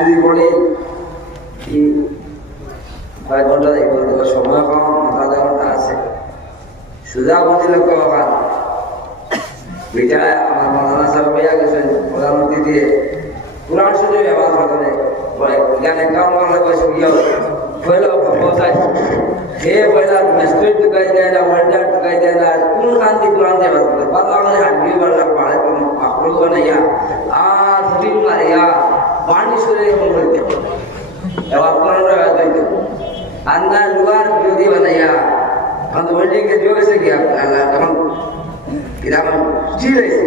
যদি বলি কয়েক ঘন্টা দেখবো সময় কম, মাথা 10 ঘন্টা আছে। সুজা বুঝলে কখন বিটায় আমার মৌলানা সাহেব ভাইয়া গেছেন প্রধানমন্ত্রী দিয়ে কোরআন শরীফ ব্যবহার করে বলে এখানে কাম করলে বসে গিয়েও পয়লা পৌঁছায় সে পয়লা মেস্ট্রেট ঢুকাই দেয় না, ওয়ার্ল্ডার ঢুকাই দেয় না, কোন শান্তি কোরআন দিয়ে ব্যবহার করে বাংলা আমাদের হাড্ডি বাড়া পাড়ে পাকড় বানাইয়া আর শরীর মারিয়া পানি শরীরে কোন করতে এবার কোরআন ব্যবহার করতে আন্দার লোহার বিরোধী বানাইয়া এখন তো ওয়েল্ডিং কে যোগ এসে গিয়া তখন কিরকম স্টিল হয়েছে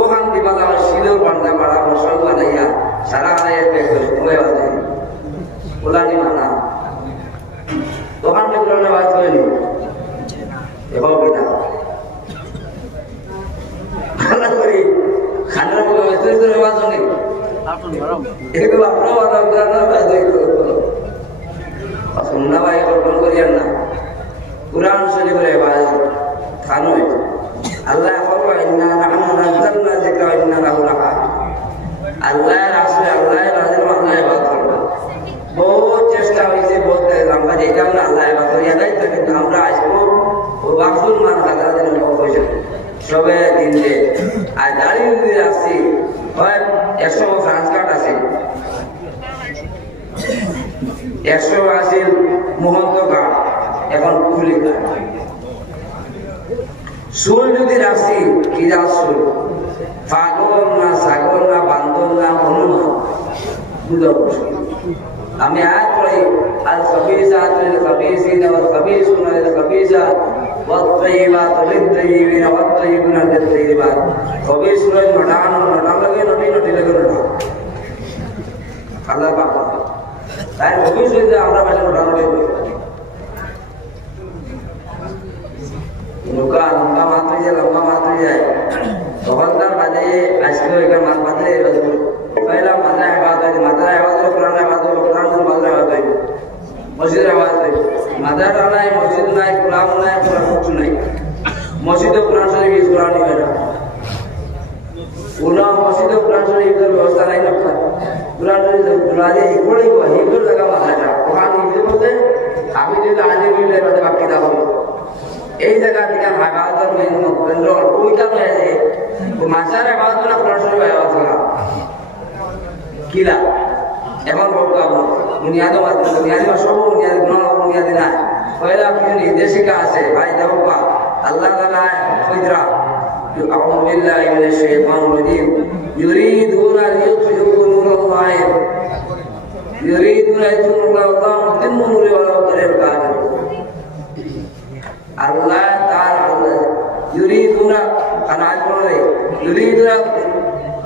ওখান দিয়ে বাধা শিলের পান্ডা পাড়া মশল বানাইয়া সারা হারাইয়া পেয়ে করে ঘুমাই বাজে ওলানি মানা দোকান থেকে কোরআন আওয়াজ করেনি এবং কিনা ভালো করি খানার মতো মেসেজের আওয়াজ নেই এগুলো আপনারাও আলাপ করার আওয়াজ হইতো শুননা ভাই কল্পন করিয়ান না কুরআন শরীফের ইবাদত খানো হইতো আল্লাহ বলে ইন্না নাহনু নাযালনা যিকরা ওয়া ইন্না লাহু লাহাফিজ আল্লাহ রাসূল আল্লাহ রাজের আল্লাহ ইবাদত করবে বহুত চেষ্টা হইছে বলতে আমরা যেটা আমরা আল্লাহ ইবাদত করি এটাই তো কিন্তু আমরা আসবো ও বাকুল মান হাজার দিন লোক হইছে সবে দিন যে আর দাঁড়িয়ে যদি আসছি হয় 100 ফ্রান্স কার্ড আছে 180 মহন্ত কার্ড এখন কুলি কার্ড সুর যদি রাখছি কি যা সুর পাগল না ছাগল না বান্দর না হনুমান বুঝা মুশকিল আমি আয়াত পড়ি আল খাবিসাত লিল খাবিসিন ওয়াল খাবিসুনা লিল খাবিসাত ওয়াত তাইয়িবাত লিত তাইয়িবিন ওয়াত তাইয়িবুনা লিত তাইয়িবাত খাবিস রয় নটান লাগে নটি লাগে নটা আল্লাহ পাক তাই খাবিস হইছে আমরা ভাষা নটান লাগে লম্বা মাত্র যায় তখন তার বাদে আজকে এখানে মাত বাদে পয়লা মাদ্রা আবাদ হয় মাদ্রা আবাদ হলো কোরআন আবাদ হলো কোরআন মাদ্রা আবাদ হয় মসজিদের আবাদ হয় মাদ্রাসা নাই মসজিদ নাই কোরআন নাই কোরআন কিছু নাই মসজিদে কোরআন শরীফ কোরআন নিবে না কোন মসজিদে কোরআন শরীফের ব্যবস্থা নাই না কোরআন শরীফ দুলাজে ইকড়ই কো হিন্দুর জায়গা মাদ্রাসা কোরআন হিন্দু বলতে আমি যদি আজে মিলে বাদে বাকি দাও এই জায়গা থেকে ইবাদত কেন্দ্র ওইটা হয়েছে মাসার ইবাদত না কোরআন শরীফ ইবাদত করা কিলা এখন বলবো বুনিয়াদ বুনিয়াদি সব বুনিয়াদি বুনিয়াদি না পয়লা কিছু নির্দেশিকা আছে ভাই দেখো আল্লাহ তাআলা কইরা আউযু বিল্লাহি মিনাশ শাইতানির রাজীম ইউরিদুনা লিইউতফিউ নূরাল্লাহ ইউরিদুনা লিইউতফিউ মুতিম্মু নূরি ওয়ালাউ কারিহাল কাফিরুন আল্লাহ তাআলা ইউরিদুনা কানাত বলে ইউরিদুনা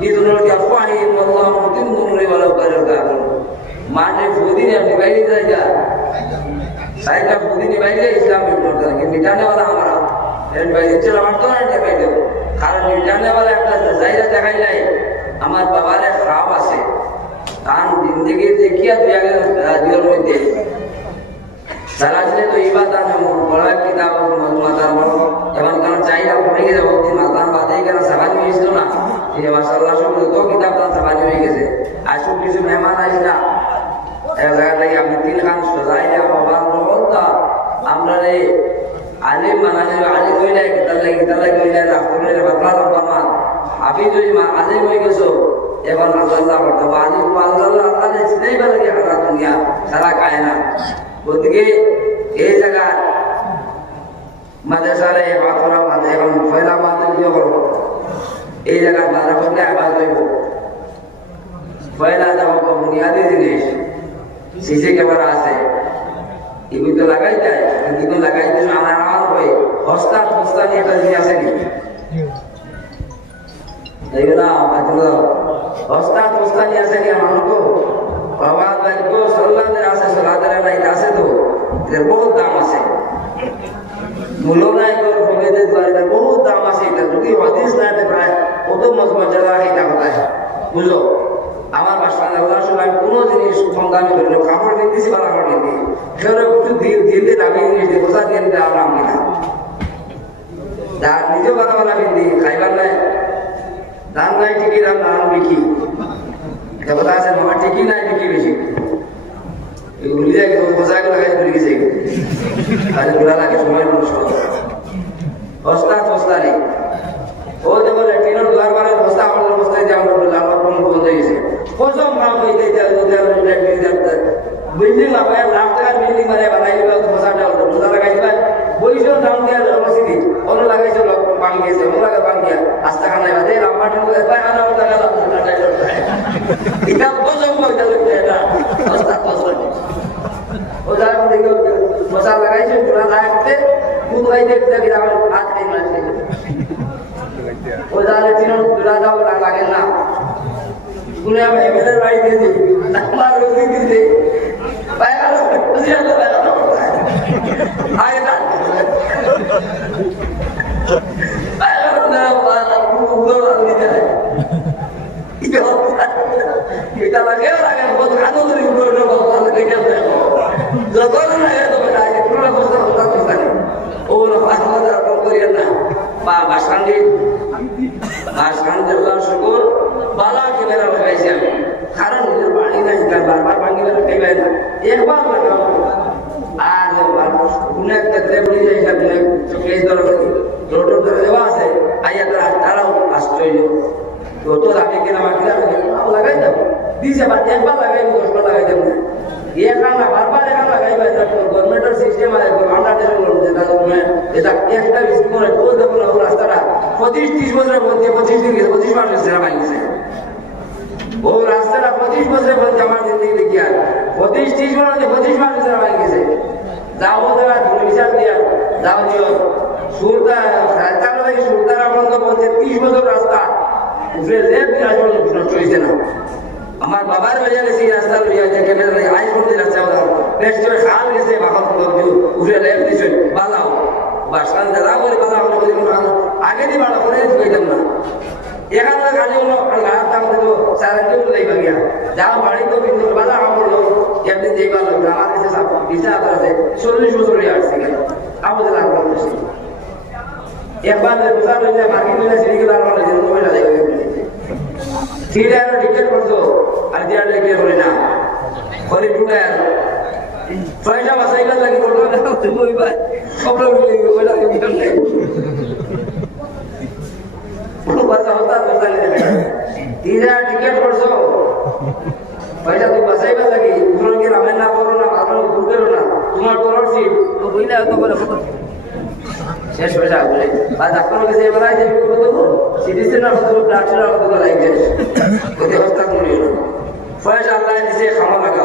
লিইউতফিউ আফওয়াহিহিম ওয়াল্লাহু মুতিম্মু নূরি ওয়ালাউ কারিহাল কাফিরুন মানে ফুদিনে নিভাইলে জায়গা সাইডা ফুদিনে নিভাইলে ইসলাম করতে লাগে মিটানে वाला हमारा এর বাইরে চলা মারতো না দেখাই দেব কারণ মিটানে वाला একটা জায়গা দেখাই নাই আমার বাবার খাওয়া আছে তার জিন্দেগি দেখিয়া তুই আগে দিনের মধ্যে সারাজে তো ইবাদত আমি বড় কিতাব মাতার বড় এবং কারণ চাইলা পড়ে গেছে বহুদিন মাতার বাদে কেন সাবাজ হয়েছিল না এই মাশাআল্লাহ সব তো কিতাব তার সাবাজ হয়ে গেছে আসুক কিছু মেহমান আইসা এক জায়গা থেকে আপনি 3 খান সজাইলে বাবার বলতা আমরা রে আলিম মানালে আলিম হইলে কিতাব হইলে রাফুলের বাতলা রকমা আপনি যদি আলিম হয়ে গেছো এখন আল্লাহ বলতো আলিম আল্লাহ আল্লাহ চিনাই বলে কি সারা দুনিয়া সারা কায়নাত ওদিকে এই জায়গা মাদ্রাসারে বাতরা মাদ্রাসা এখন পয়লা মাদ্রাসা দিয়ে করবো এই জায়গা মাদ্রাসা করলে আবাদ হইব পয়লা যাবো বুনিয়াদি জিনিস সিসি ক্যামেরা আছে এগুলো তো লাগাই যায় কিন্তু লাগাইতে আমার হয় হস্তা ফস্তা নিয়ে একটা জিনিস আছে নি এইগুলা হস্তা ফস্তা নিয়ে আছে নি আমার তো বাবা দেখো সাল্লাদের আছে সালাদের নাই আছে তো এর বহুত দাম আছে মূল্য নাই করে ফবেদের দ্বারা বহুত দাম আছে এটা যদি হাদিস না তে প্রায় কত মজা লাগে এটা কথা বুঝলো আমার বাসায় আল্লাহ সুবহান কোনো জিনিস কম দামি করে না কাপড় কিনতেছি ভালো কাপড় কিনতে সেটা কিছু দিতে দামি জিনিস দিয়ে বোঝা দিয়ে দিতে আমরা আমি না যার নিজে কথা বলা কিনতে খাইবার নাই দাম নাই ঠিকই দাম দাম বিকি কথা আছে মামা ঠিকই নাই বিকি বেশি ভুলি যায় বসাগুলো লাগাই ভুলে গেছে আর ঘোরা লাগে সময় নষ্ট বস্তা নেই ও যখন টিনের দুয়ার বারে বস্তা আমাদের বস্তায় যে আমরা আমার কোনো বন্ধ হয়ে গেছে প্রথম ভাব হইতে বিল্ডিং লাগায় লাখ টাকার বিল্ডিং মানে বানাই দিবে বসাটা বস্তা লাগাই দিবে বইশো ডাউন দেওয়ার মসজিদে অন্য লাগাইছে পান গেছে অন্য লাগায় পান দিয়া রাস্তা খানায় বাদে রাম্মার এটা প্রথম ও যারা দেখে বসা লাগাইছে পুরা লাগাইতে দুধ গাইতে আমার হাত খাই মারছে ও যারা চিনোর দুরা যাও লাগে না শুনে আমি এমএলএর বাড়ি দিয়েছি আমার রসি দিয়েছে এটা লাগে লাগে বহুত আনন্দ যখন লাগে তবে পুরো অবস্থা অবস্থা নেই ও করিয়েন না বা বাসকান্দি শুকুর বালা ক্যামেরা লাগাইছি আমি কারণ বাড়ি নাই বারবার ভাঙি বেলা খাইবে না একবার লাগাও আর কোনো একটা ত্রেবলি যাই রোড দেওয়া আছে আইয়া তারাও আশ্চর্য তো আমি কিনা আমার কিনা লাগাই যাবো দিছে একবার লাগাই 10 বার লাগাই দেবো এখানে বারবার এখানে লাগাইবে গভর্নমেন্টের সিস্টেম আছে যেটা একটা স্কুলে তো দেবো না রাস্তাটা 25-30 বছরের মধ্যে 25 দিন গেছে 25 মাস সেরা ভাঙছে ও রাস্তাটা 25 বছরের মধ্যে আমার জিন্দগি দেখি আর 25-30 বছর 25 মাস সেরা ভাঙছে যাও দেওয়া বিচার দিয়া যাও দিও সুরতা সরকার থেকে সুরতার পর্যন্ত বলছে 30 বছর রাস্তা উঠে লেফট নষ্ট হয়েছে না আমার বাবার বাজার গেছে রাস্তা লইয়া দেখে আই করতে রাস্তা নেক্সট খাল গেছে বাবা উঠে লেফট দিছে বালাও বাসকান দাদা বলে বালা আগে দিয়ে বাড়া করে দিতাম না এখানে খালি হলো রাস্তা দেবো সারাদিন লাইবা গিয়া যাও বাড়ি তো কিন্তু বালা আমার এমনি যেই ভালো আমার কাছে ভিসা আছে 40 বছর হয়ে আসছে আমাদের লাগবে একবার প্রচার হয়ে যায় মার্কেট হয়ে সিরিগুলো আর মানে মোবাইল দেখে ঠিক আছে টিকেট করছো আর দিয়ে লেগে বলি না ফরি টুকে পয়সা বাসাইবা লাগি করবো না তুমি ভাই সবটা ওই লাগে বিকল নেই কোনো কথা হতা কথা নেই তিরা টিকেট করছো পয়সা তুমি বাসাইবা লাগি তোমাকে রামের না করো না ভালো ঘুরতে না তোমার তোর সিট তো বইলে তো বলে শেষ হয়ে যাবে বলে আর ডাক্তার কাছে এবারে যে বলবো সিটিসেন না হতো ব্লাড সেল হতো লাগবে ওই অবস্থা তুমি পয়সা আল্লাহ দিছে খাওয়া লাগে